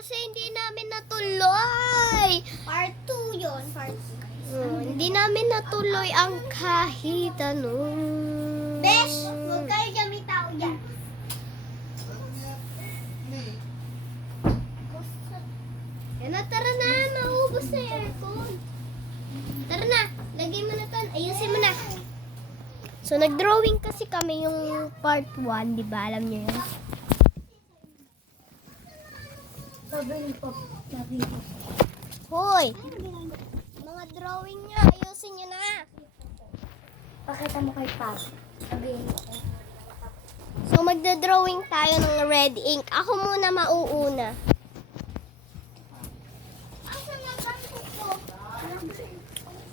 kasi hindi namin natuloy. Part 2 yun. Part 2. Hindi namin natuloy ang kahit ano. Besh, huwag kayo dyan, may tao dyan. Yan na, tara na. Naubos na yung aircon. Tara na. Lagay mo na to. Ayusin mo na. So, nag-drawing kasi kami yung part 1. Di ba? Alam niyo yun? Sabi ni Pop. Sabi ni Pop. Hoy! Mga drawing niya. Ayusin niyo na. Pakita mo kay Pop. Sabi ni Pop. So, magda-drawing tayo ng red ink. Ako muna mauuna.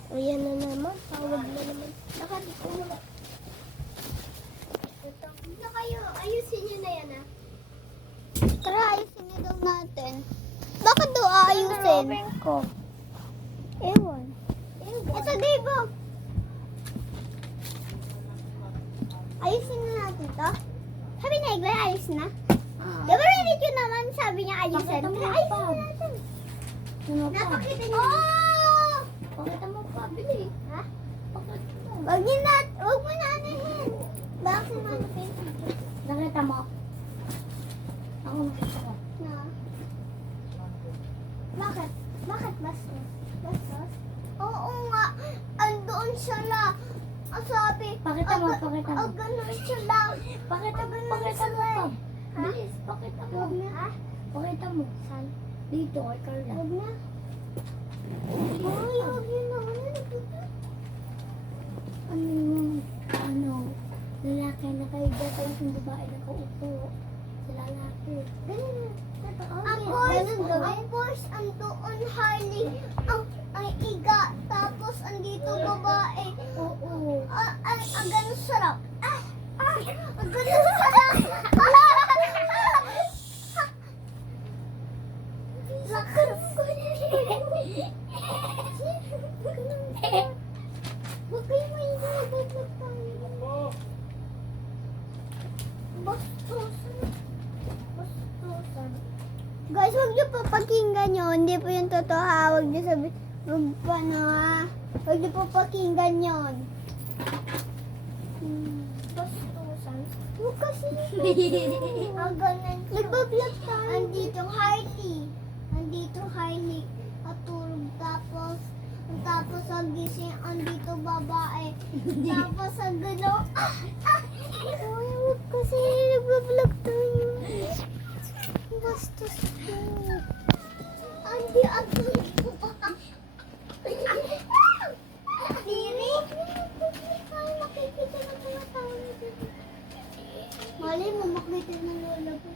O, yan na naman. Tawag na naman. Nakadito mo na. Na kayo. Ayusin niyo na yan, ah. Tara, ayusin niyo daw natin. Bakit daw aayusin? ko. Ewan. Ito, Dave. Ayusin na natin to. Sabi na, Igor, ayos na. Di ba rinig yun naman? Sabi niya, ayusin. Ayusin na natin. Napakita niyo. Oh! Pakita mo pa, bili. Ha? Pakita mo. Wag mo na anahin. Bakit mo anahin? Nakita mo? Ako nakita ko. Na. Bakit? Bakit bastos? Bastos? Oo nga. Andoon siya lang. Sabi. Pakita mo, pakita mo. Ganun siya lang. Pakita mo, pakita mo pa. Bilis, pakita mo. Huwag na. Ha? Pakita mo. Saan? Dito, kay Carla. Huwag na. Ay, huwag yun naman. Ano, lalaki nakahiga tapos yung babae nakaupo. Sa lalaki. Ganun. Ang Ganun course, andoon Harley, ang iga, tapos andito babae. Oo. Ang ganun sarap. Ang ganun sarap. Lakas ko Huwag kayo maingay, tayo. Bastusan. Bastusan. Guys, huwag niyo po pakinggan yun. Hindi po yung totoo ha. Huwag niyo sabi, huwag pa na ha. Huwag niyo po pakinggan yun. Bastusan. Huwag kasi. Ang ganun. Nagbablog tayo. Anditong Harley. Anditong Harley. Patulog. Tapos ang gising, andito babae. Tapos ang gano'n. Huwag kasi. Nagbablog tayo. Bastos ko. Andi, Diri? Ay, makikita ng mga tao nito. Malay mo, makikita ng lola ko.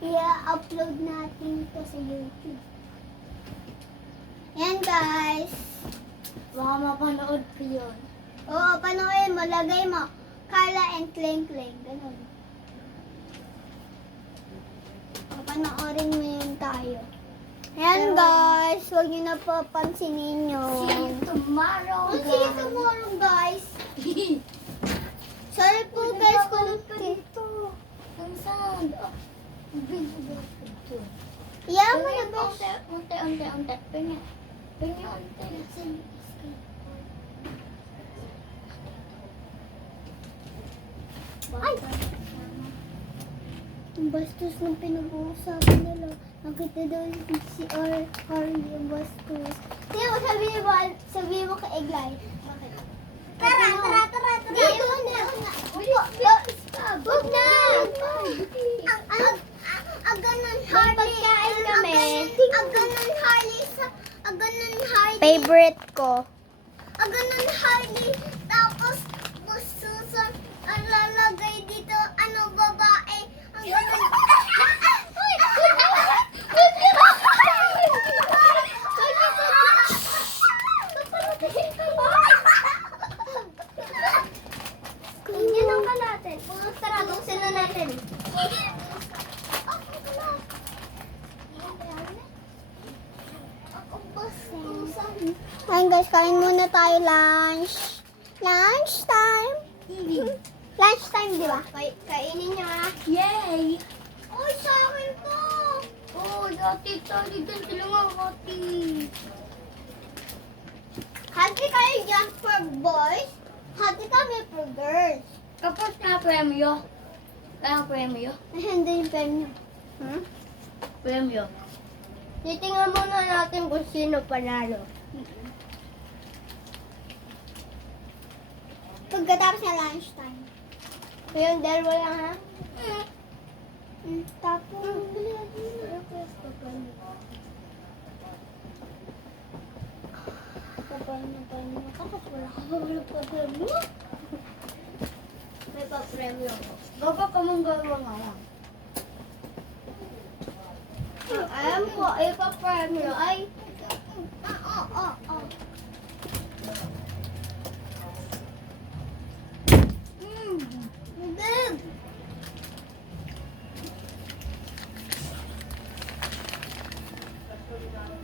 I-upload natin ito sa YouTube. Yan guys. Baka mapanood ko yun. Oo, panoorin mo, lagay mo. Carla and Clang Clang. Ganun. Panoorin mo yun tayo. Ayan guys, huwag nyo na papansinin yun. See you tomorrow, See you tomorrow guys. Sorry po guys kung... Ang sound. Yeah, mo na ba? Unti. Pingi, unti. Ay! Ang bastos ng pinag-uusapan nila. Nakita daw si Harley yung bastos. Kaya mo sabi mo kay Eglay. Bakit? Tara! Dito na! Huwag na! Ang ganun Harley. Pagkain kami. Ang ganun Harley ang ganun Harley. Favorite ko. Ang ganun Harley. Tapos susan ang lalagay dito babae. Ang ganun. Hindi lang ka natin. Tara, buksan na natin. Ayun guys, kain muna tayo lunch. Lunch time. Lunchtime, di ba? Kainin niyo ha. Yay! Uy, sa akin to. Oh, dati tayo dyan sila nga hati. Hati kayo dyan for boys, hati kami for girls. Kapag na premyo. Kaya premyo. Ay, hindi yung pen niyo. Premyo. Titingnan muna natin kung sino panalo. Pagkatapos na lunchtime. Yung dalawa lang ha. Tapos, May pa-premyo ko. Baka kamong gagawa nga lang. Alam mo, ay pa-premyo ay...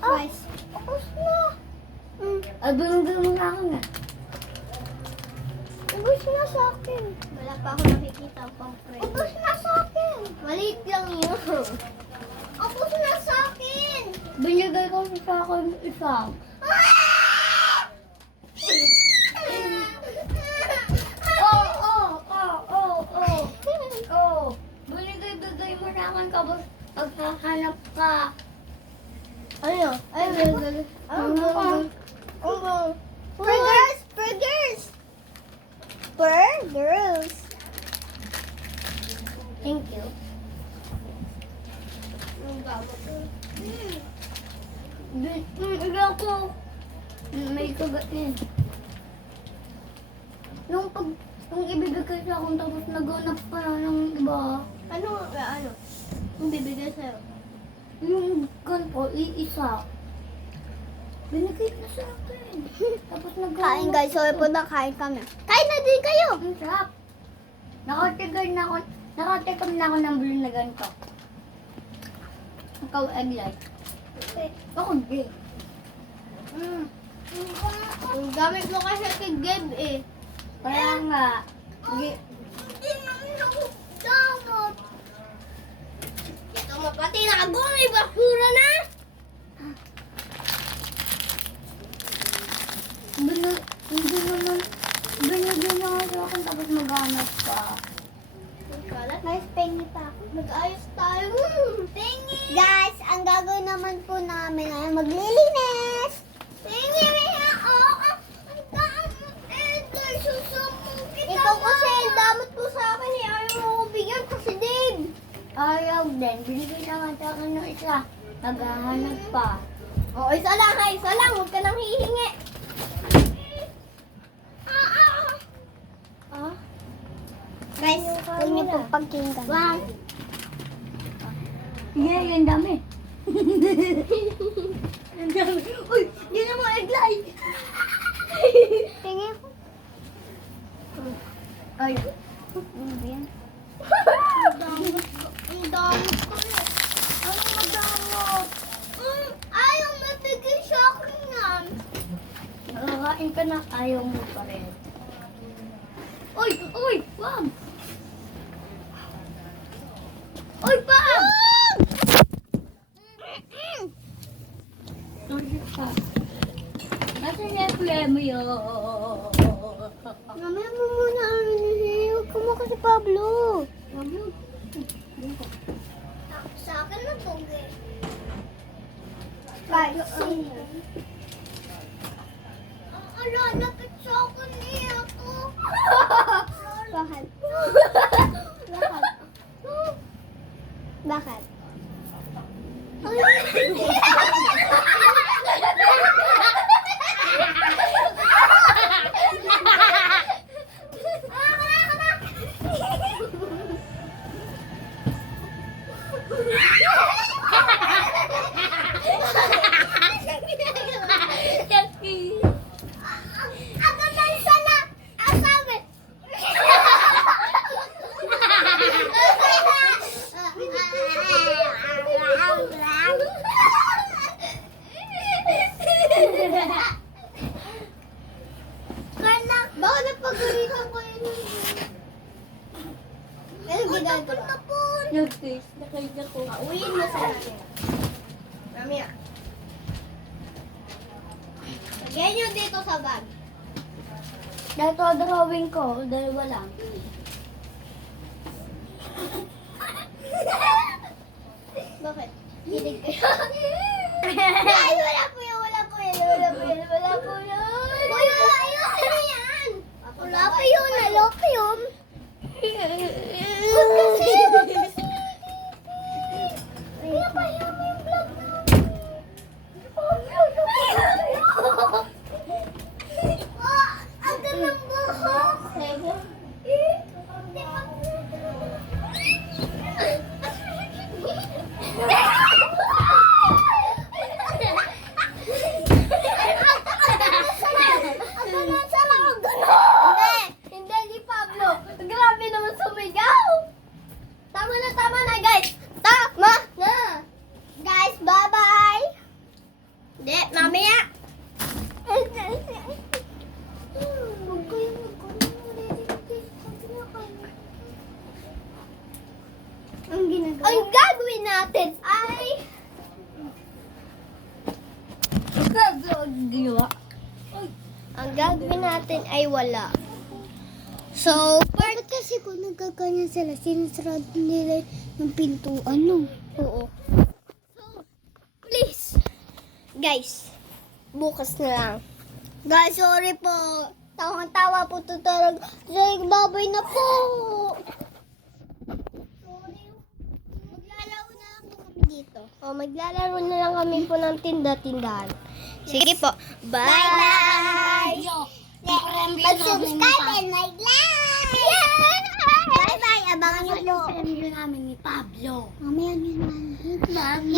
guys, tapos na. Ay, binigay mo na ako na. Ubus na sa akin. Wala pa ako nakikita pang premyo. Ubus na sa akin. Maliit lang yun. Ubus na sa akin. Binigay ko sa akin isa. Binigay mo na akin kapag maghahanap ka. Ano? Ay, binigay. For girls, for girls. For girls. Thank you. Ikaw ko. May kagat yan. Yung ibibigay sa akin tapos naghanap ka na ng iba. Ano? Yung bibigay sa'yo? Yung ganito, iisa. Binigay na sa akin. Tapos naghanap. Kain guys, so po na kain kami. Kain na din kayo. Ang sarap. Nakatikam na ako ng blue na ganito. Ikaw, egg light. Ako, di. Ang gamit mo kasi kay Geb eh. Kaya nga. Hindi namin ako damot. Ito mo pati nakagulay, basura na! Binigyan na nga sa akin tapos maghanap ka. May pengi pa ako. Mag-ayos tayo. Pengi! Guys, ang gagawin naman po namin ay maglilinis. Pengi, may ako. Ang damot. Guys, susumong kita. Ikaw kasi, damot po sa akin eh. Ayaw mo ko bigyan kasi Dave. Ayaw din. Binigay na nga sa akin ng isa. Naghahanap pa. O, isa lang ha. Isa lang. Huwag ka nang hihingi. Guys, huwag niyo pong pagkinggan. One. Yeah, yan dami. Ang dami. Uy, yun ang mga eglay. Pengi ako. Ay. Ano ba yan? Ang dami ko eh. Anong madamot? Ayaw mabigay sa akin yan. Nakakain ka na, ayaw mo pa rin. Uy! Uy! Wag! Uy, pa! Uy, pa! Nasaan yung premyo? Mamaya mo muna ang huwag ka mo kasi Pablo. Wag yun. Sa akin na pogi. Guys, ala, lapit sa akin niya to. Bakit? Bakit? Bakit? Ako na sana. Ang sabi, anong ginagawa? Nag-taste na kayo na ko. Uwiin mo sa akin. Mamaya. Lagyan nyo dito sa bag. Dito drawing ko, dalawa lang. Bakit? Hilig kayo? Ay, wala po yan, wala po yan, wala po yan, wala po yan. Uy, ayusin mo yan. Wala po yun, wala po yun. Huwag kasi, huwag kasi. Kaya pa yun mo yung vlog namin. Ang ganang buhok. Hindi, ni Pablo. Grabe naman sumigaw. Tama na, guys. Tama na. Guys, bye-bye. Hindi, mamaya. Huwag kayo ang gagawin natin ay ang gagawin natin ay wala. So, Bakit kasi kung nagkaganyan sila, sinasarado nila yung pintuan, no? oo. So, please, guys, bukas na lang. Guys, sorry po. Tawang-tawa po to talaga. Say, babay na po. Sorry. Maglalaro na lang po kami dito. O, maglalaro na lang kami po ng tinda-tindahan. Sige po. Bye! Bye-bye! Mag-subscribe and like! Bye-bye! Abangan niyo po. Yung namin ni Pablo. Mamaya nyo namin.